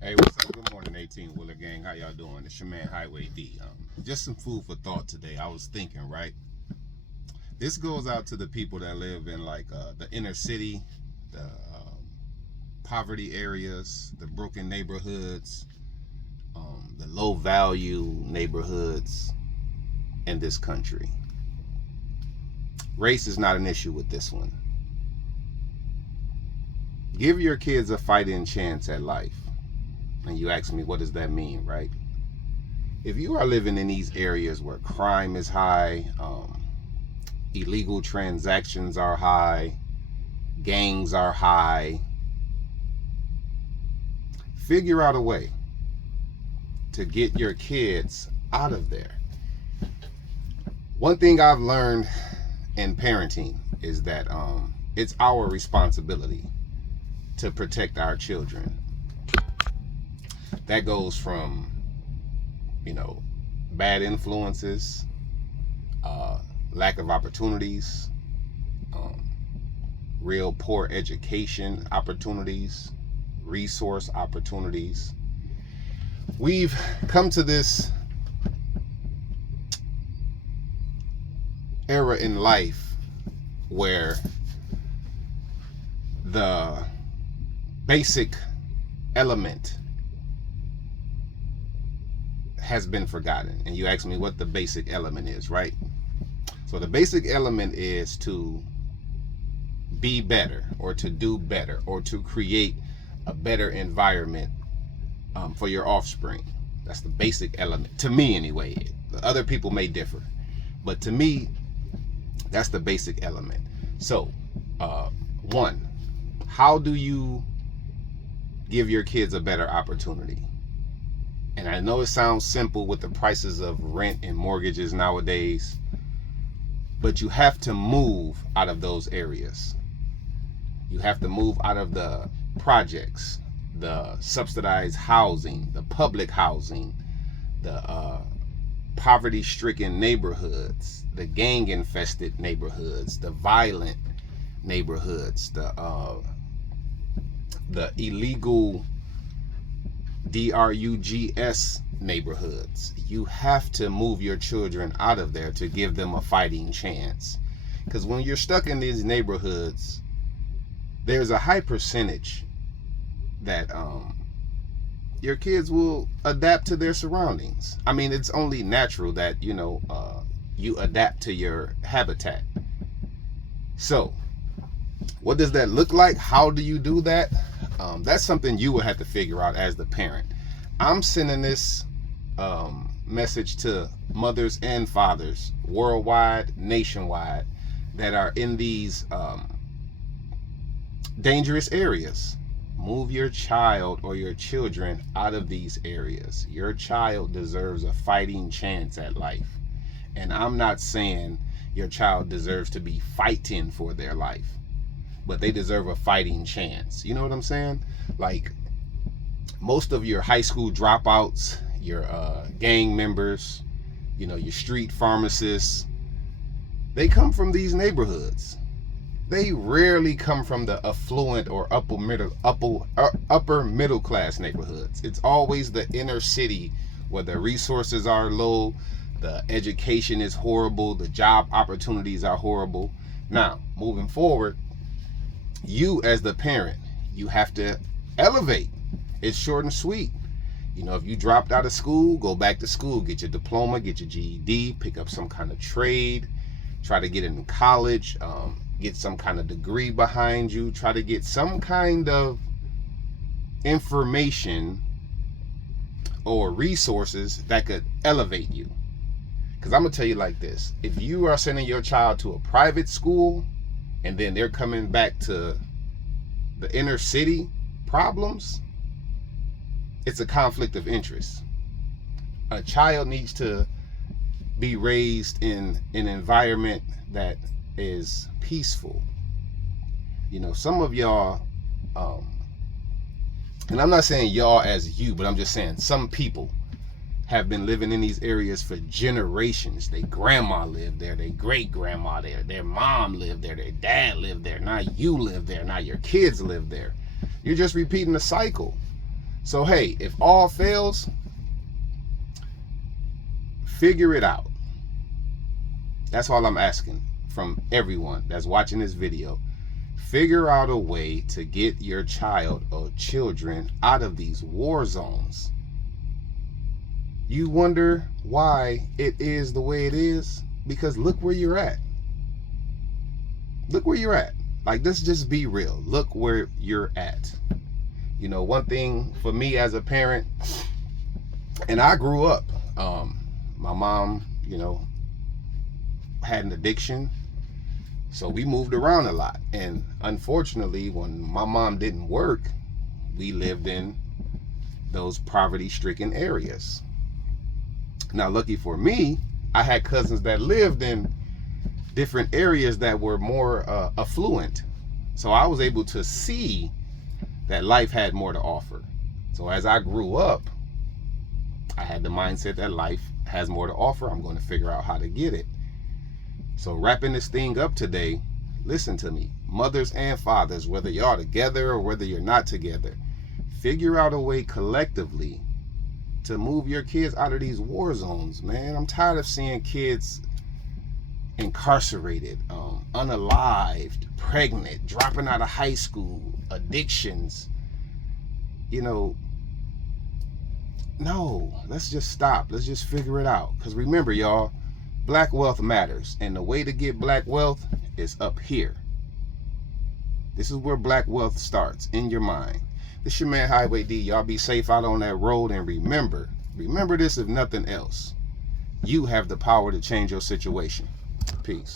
Hey, what's up? Good morning, 18 Wheeler Gang. How y'all doing? It's your man, Highway D. Just some food for thought today. I was thinking, right? This goes out to the people that live in like the inner city, the poverty areas, the broken neighborhoods, the low value neighborhoods in this country. Race is not an issue with this one. Give your kids a fighting chance at life. And you ask me, what does that mean, right? If you are living in these areas where crime is high, illegal transactions are high, gangs are high, figure out a way to get your kids out of there. One thing I've learned in parenting is that it's our responsibility to protect our children. That goes from, bad influences, lack of opportunities, real poor education opportunities, resource opportunities. We've come to this era in life where the basic element has been forgotten. And you ask me what the basic element is, right? So the basic element is to be better, or to do better, or to create a better environment for your offspring. That's the basic element, to me anyway. Other people may differ, but to me, that's the basic element. So, one, how do you give your kids a better opportunity? And I know it sounds simple with the prices of rent and mortgages nowadays, but you have to move out of those areas. You have to move out of the projects, the subsidized housing, the public housing, the poverty-stricken neighborhoods, the gang-infested neighborhoods, the violent neighborhoods, the illegal drugs neighborhoods. You have to move your children out of there to give them a fighting chance. Because when you're stuck in these neighborhoods, there's a high percentage that your kids will adapt to their surroundings. I mean, it's only natural that you adapt to your habitat. So what does that look like? How do you do that? That's something you will have to figure out as the parent. I'm sending this message to mothers and fathers worldwide, nationwide, that are in these dangerous areas. Move your child or your children out of these areas. Your child deserves a fighting chance at life. And I'm not saying your child deserves to be fighting for their life, but they deserve a fighting chance. You know what I'm saying? Like, most of your high school dropouts, your gang members, your street pharmacists, they come from these neighborhoods. They rarely come from the affluent or upper middle class neighborhoods. It's always the inner city where the resources are low, the education is horrible, the job opportunities are horrible. Now, moving forward, you as the parent, you have to elevate. It's short and sweet. If you dropped out of school, go back to school, get your diploma, get your GED, pick up some kind of trade, try to get into college, get some kind of degree behind you, try to get some kind of information or resources that could elevate you. Because I'm going to tell you like this. If you are sending your child to a private school and then they're coming back to the inner city problems, it's a conflict of interest. A child needs to be raised in an environment that is peaceful. Some of y'all, and I'm not saying y'all as you, but I'm just saying some people have been living in these areas for generations. Their grandma lived there, their great grandma there, their mom lived there, their dad lived there, now you live there, now your kids live there. You're just repeating the cycle. So hey, if all fails, figure it out. That's all I'm asking from everyone that's watching this video. Figure out a way to get your child or children out of these war zones. You wonder why it is the way it is? Because look where you're at. Look where you're at. Like, let's just be real. Look where you're at. You know, one thing for me as a parent, and I grew up, my mom, you know, had an addiction. So we moved around a lot. And unfortunately, when my mom didn't work, we lived in those poverty-stricken areas. Now, lucky for me, I had cousins that lived in different areas that were more affluent. So I was able to see that life had more to offer. So as I grew up, I had the mindset that life has more to offer. I'm going to figure out how to get it. So wrapping this thing up today, listen to me. Mothers and fathers, whether y'all together or whether you're not together, figure out a way collectively to move your kids out of these war zones, man. I'm tired of seeing kids incarcerated, unalived, pregnant, dropping out of high school, addictions. You know, no, let's just stop. Let's just figure it out. Because remember, y'all, black wealth matters. And the way to get black wealth is up here. This is where black wealth starts, in your mind. This your man, Highway D. Y'all be safe out on that road. And remember this if nothing else. You have the power to change your situation. Peace.